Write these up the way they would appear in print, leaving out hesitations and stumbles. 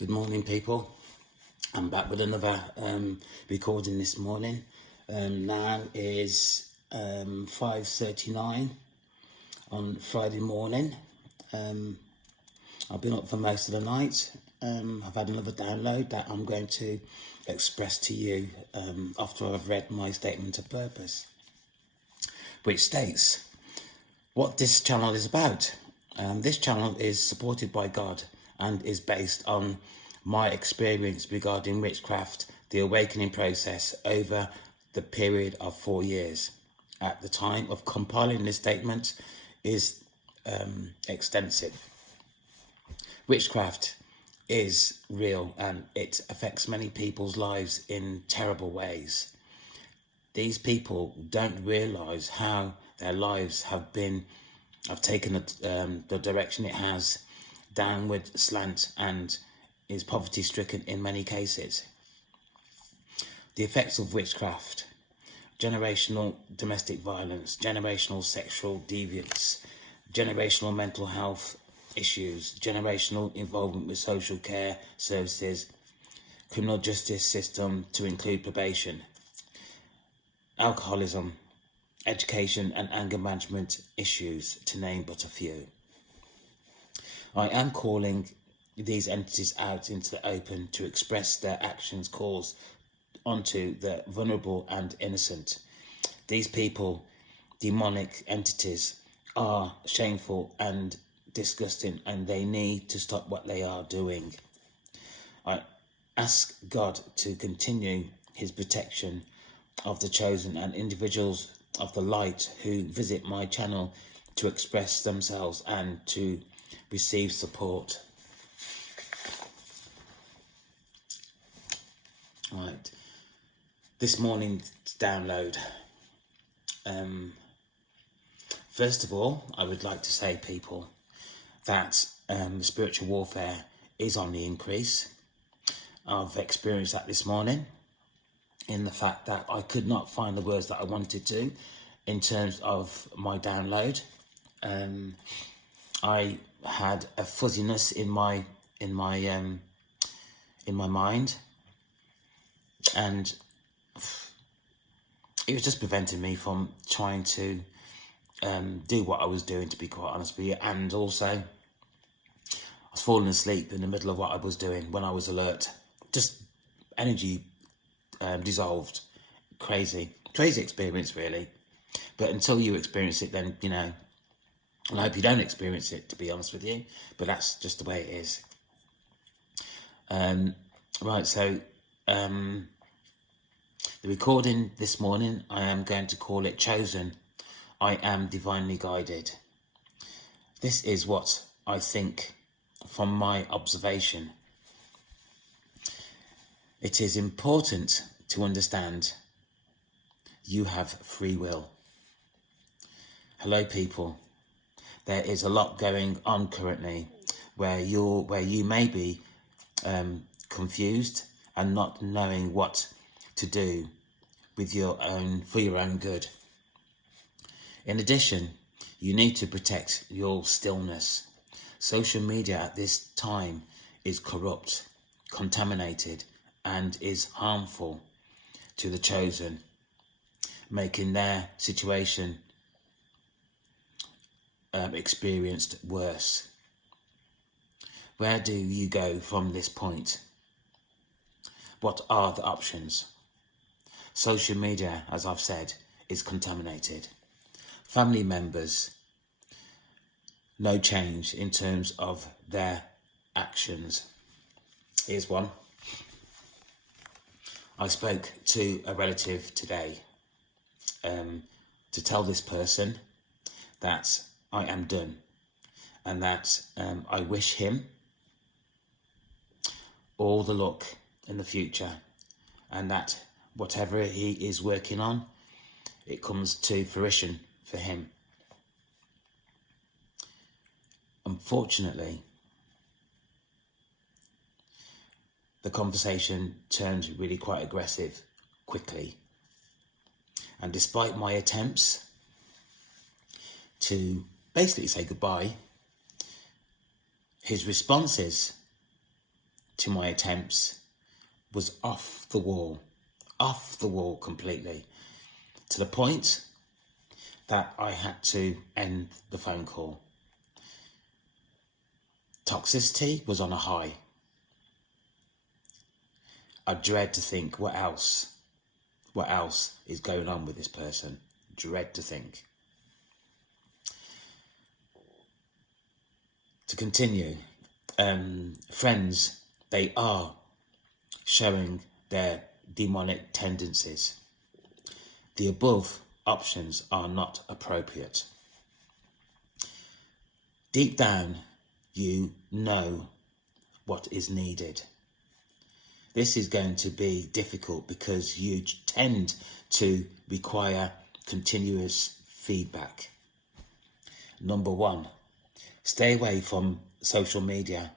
Good morning, people. I'm back with another recording this morning. Now is 5:39 on Friday morning. I've been up for most of the night. I've had another download that I'm going to express to you after I've read my statement of purpose, which states what this channel is about. This channel is supported by God and is based on my experience regarding witchcraft, the awakening process over the period of 4 years. At the time of compiling this statement is extensive. Witchcraft is real and it affects many people's lives in terrible ways. These people don't realise how their lives have taken the direction it has, downward slant, and is poverty stricken in many cases. The effects of witchcraft: generational domestic violence, generational sexual deviance, generational mental health issues, generational involvement with social care services, criminal justice system to include probation, alcoholism, education and anger management issues, to name but a few. I am calling these entities out into the open to express their actions calls onto the vulnerable and innocent. These people, demonic entities, are shameful and disgusting, and they need to stop what they are doing. I ask God to continue his protection of the chosen and individuals of the light who visit my channel to express themselves and to receive support. Right, this morning's download. First of all, I would like to say, people, that spiritual warfare is on the increase. I've experienced that this morning in the fact that I could not find the words that I wanted to in terms of my download. I had a fuzziness in my mind, and it was just preventing me from trying to do what I was doing, to be quite honest with you. And also, I was falling asleep in the middle of what I was doing when I was alert. Just energy dissolved. Crazy experience, really. But until you experience it, then, and I hope you don't experience it, to be honest with you, but that's just the way it is. Right, so the recording this morning, I am going to call it Chosen. I am divinely guided. This is what I think from my observation. It is important to understand you have free will. Hello, people. There is a lot going on currently where you may be confused and not knowing what to do with for your own good. In addition, you need to protect your stillness. Social media at this time is corrupt, contaminated, and is harmful to the chosen, making their situation experienced worse. Where do you go from this point? What are the options? Social media, as I've said, is contaminated. Family members, no change in terms of their actions. Here's one. I spoke to a relative today to tell this person that I am done and that I wish him all the luck in the future, and that whatever he is working on, it comes to fruition for him. Unfortunately, the conversation turned really quite aggressive quickly, and despite my attempts to basically say goodbye, his responses to my attempts was off the wall completely, to the point that I had to end the phone call. Toxicity was on a high. I dread to think what else is going on with this person. Dread to think. To continue, friends, they are showing their demonic tendencies. The above options are not appropriate. Deep down, you know what is needed. This is going to be difficult because you tend to require continuous feedback. Number one, stay away from social media.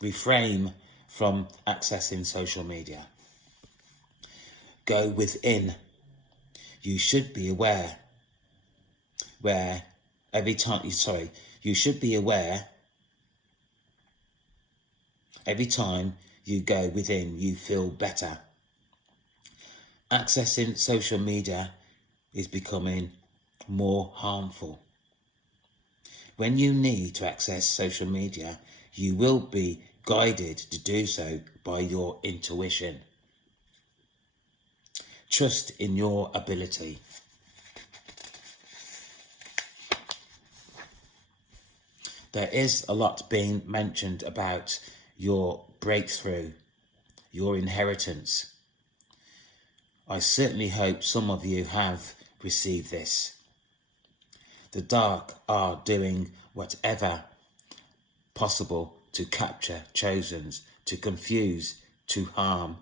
Refrain from accessing social media. Go within. You should be aware you should be aware every time you go within, you feel better. Accessing social media is becoming more harmful. When you need to access social media, you will be guided to do so by your intuition. Trust in your ability. There is a lot being mentioned about your breakthrough, your inheritance. I certainly hope some of you have received this. The dark are doing whatever possible to capture chosens, to confuse, to harm.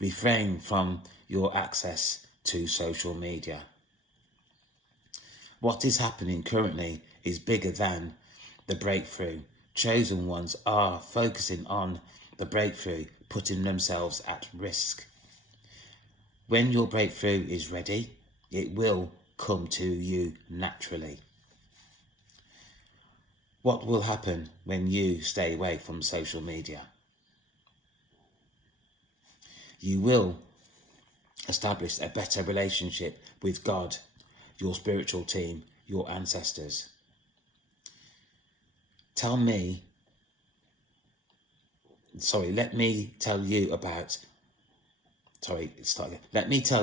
Refrain from your access to social media. What is happening currently is bigger than the breakthrough. Chosen ones are focusing on the breakthrough, putting themselves at risk. When your breakthrough is ready, it will come to you naturally. What will happen when you stay away from social media? You will establish a better relationship with God, your spiritual team, your ancestors. Let me tell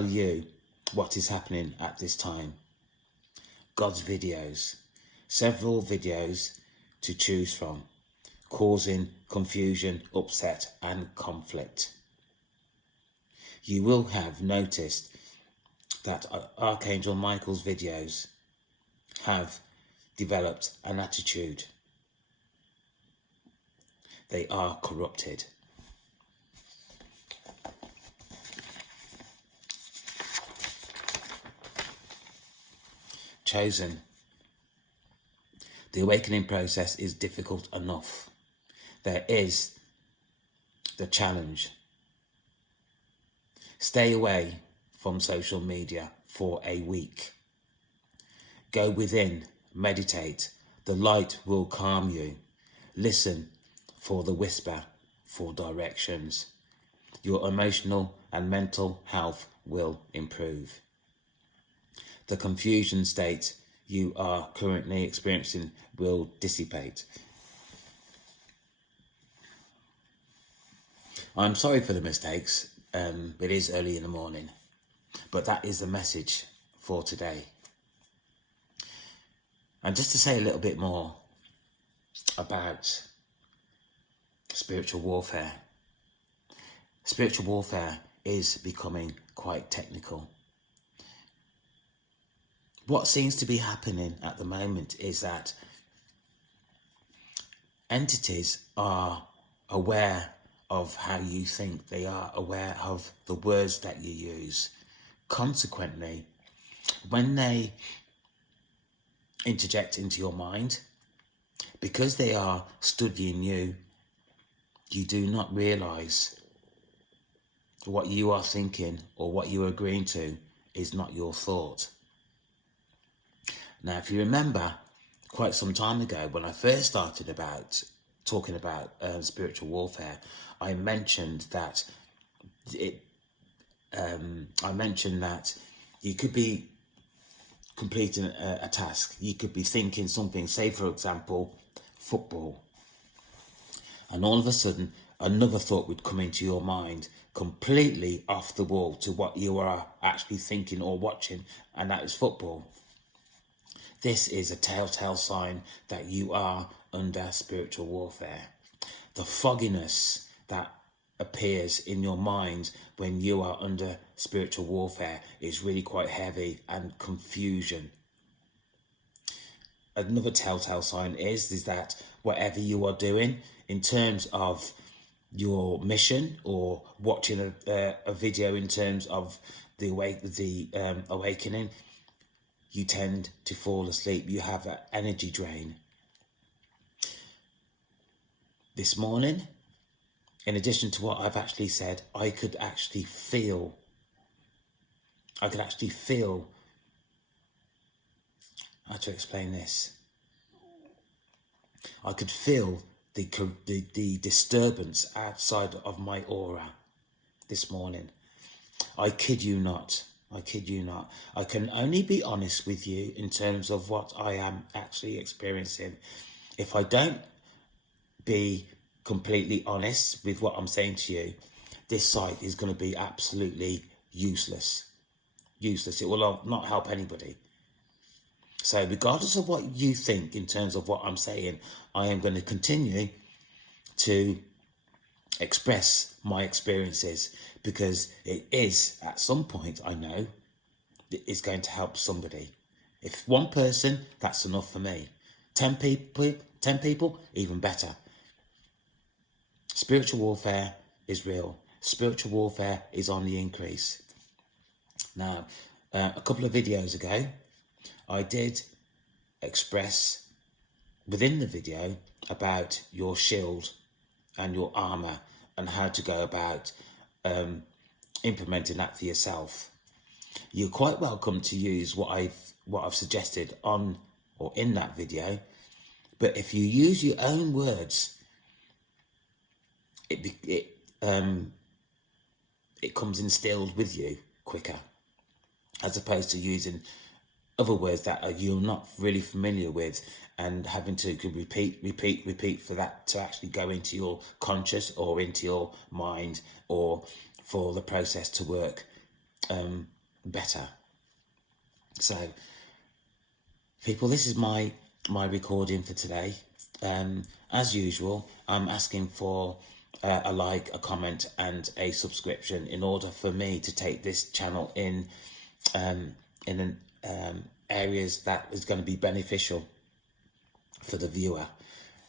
you what is happening at this time. God's videos, several videos to choose from, causing confusion, upset and conflict. You will have noticed that Archangel Michael's videos have developed an attitude. They are corrupted. Chosen. The awakening process is difficult enough. There is the challenge. Stay away from social media for a week. Go within, meditate. The light will calm you. Listen for the whisper, for directions. Your emotional and mental health will improve. The confusion state you are currently experiencing will dissipate. I'm sorry for the mistakes. It is early in the morning, but that is the message for today. And just to say a little bit more about spiritual warfare. Spiritual warfare is becoming quite technical. What seems to be happening at the moment is that entities are aware of how you think. They are aware of the words that you use. Consequently, when they interject into your mind, because they are studying you, you do not realise what you are thinking or what you are agreeing to is not your thought. Now, if you remember, quite some time ago, when I first started about talking about spiritual warfare, I mentioned that you could be completing a task. You could be thinking something, say for example, football, and all of a sudden another thought would come into your mind completely off the wall to what you are actually thinking or watching, and that is football. This is a telltale sign that you are under spiritual warfare. The fogginess that appears in your mind when you are under spiritual warfare is really quite heavy, and confusion. Another telltale sign is that whatever you are doing in terms of your mission, or watching a video in terms of the awakening, you tend to fall asleep. You have an energy drain. This morning, in addition to what I've actually said, I could actually feel, how to explain this? I could feel the disturbance outside of my aura this morning. I kid you not. I can only be honest with you in terms of what I am actually experiencing. If I don't be completely honest with what I'm saying to you, this site is going to be absolutely useless. It will not help anybody. So regardless of what you think in terms of what I'm saying, I am going to continue to express my experiences, because it is, at some point, I know, it is going to help somebody. If one person, that's enough for me. 10 people, even better. Spiritual warfare is real. Spiritual warfare is on the increase. Now, a couple of videos ago, I did express within the video about your shield and your armor, and how to go about implementing that for yourself. You're quite welcome to use what I've suggested on or in that video, but if you use your own words, it comes instilled with you quicker, as opposed to using other words that you're not really familiar with, and having to repeat for that to actually go into your conscious or into your mind, or for the process to work better. So, people, this is my recording for today. As usual, I'm asking for a like, a comment, and a subscription in order for me to take this channel in areas that is going to be beneficial for the viewer.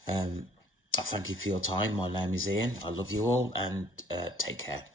I thank you for your time. My name is Ian. I love you all, and take care.